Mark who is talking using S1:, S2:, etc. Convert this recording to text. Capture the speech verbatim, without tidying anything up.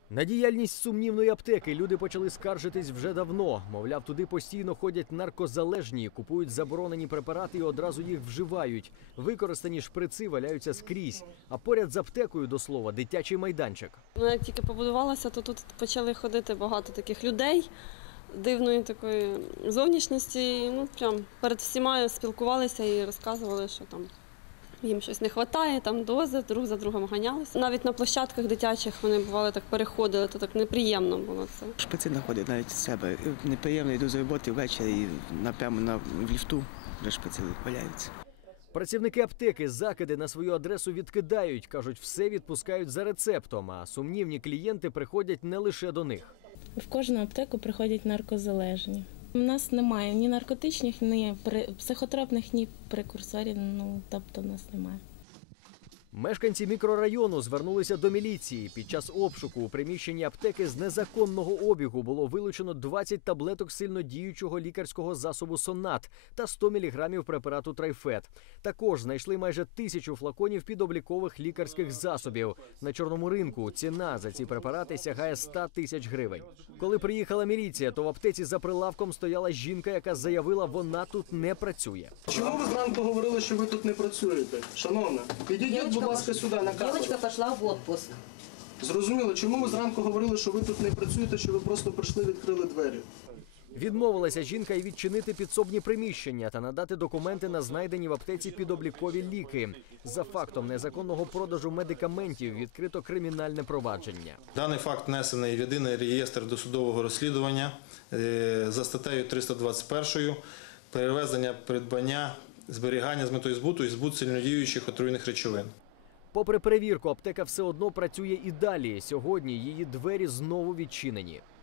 S1: На діяльність сумнівної аптеки люди почали скаржитись вже давно. Мовляв, туди постійно ходять наркозалежні, купують заборонені препарати і одразу їх вживають. Використані шприци валяються скрізь. А поряд з аптекою, до слова, дитячий майданчик.
S2: Ну, як тільки побудувалося, то тут почали ходити багато таких людей дивної такої зовнішності. І, ну, прям перед всіма спілкувалися і розказували, що там їм щось не вистачає, там дози, друг за другом ганялися. Навіть на площадках дитячих вони бували так переходили, то так неприємно було це.
S3: Шприци знаходять навіть з себе. Неприємно, йду з роботи ввечері і напрямо на в ліфту вже шприци валяються.
S1: Працівники аптеки закиди на свою адресу відкидають. Кажуть, все відпускають за рецептом, а сумнівні клієнти приходять не лише до них.
S4: В кожну аптеку приходять наркозалежні. У нас немає ні наркотичних, ні психотропних, ні прекурсорів, ну, тобто в нас немає.
S1: Мешканці мікрорайону звернулися до міліції. Під час обшуку у приміщенні аптеки з незаконного обігу було вилучено двадцять таблеток сильнодіючого лікарського засобу «Сонат» та сто міліграмів препарату «Трайфет». Також знайшли майже тисячу флаконів підоблікових лікарських засобів. На чорному ринку ціна за ці препарати сягає ста тисяч гривень. Коли приїхала міліція, то в аптеці за прилавком стояла жінка, яка заявила, вона тут не працює.
S5: Чому ви зранку говорили, що ви тут не працюєте? Шановна, підійдіть, будь ласка, сюди на камеру.
S6: Девочка пішла в відпуск.
S5: Зрозуміло, чому ви зранку говорили, що ви тут не працюєте, що ви просто прийшли, відкрили двері?
S1: Відмовилася жінка і відчинити підсобні приміщення та надати документи на знайдені в аптеці підоблікові ліки. За фактом незаконного продажу медикаментів відкрито кримінальне провадження.
S7: Даний факт внесений в єдиний реєстр досудового розслідування за статтею триста двадцять першою перевезення, придбання, зберігання з метою збуту і збут сильнодіючих отруйних речовин.
S1: Попри перевірку, аптека все одно працює і далі. Сьогодні її двері знову відчинені.